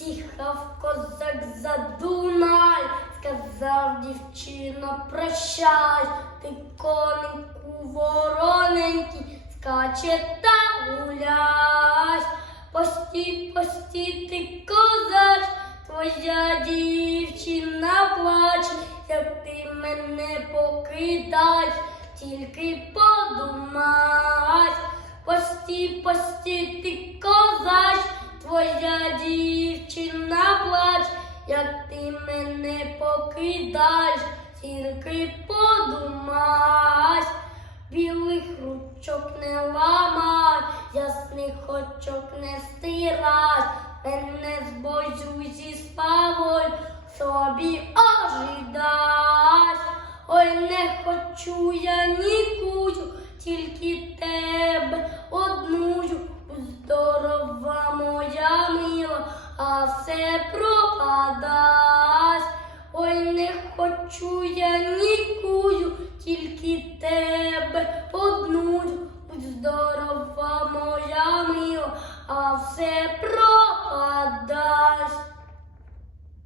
З'їхав козак за Дунай, сказав дівчино, прощай, ти конику вороненький, скаче та гуляй. Постій, постій, ти козач, твоя дівчина плаче, як ти мене покидаєш, тільки подумай. Постій, постій, ти як ти мене покидаєш, тільки подумай. Білих ручок не ламай, ясних очок не стирай, мене з бою зі спавою собі ожидай. Ой, не хочу я нікую, все пропадасть. Ой, не хочу я нікую, тільки тебе одну. Будь здорова моя мила, а все пропадасть.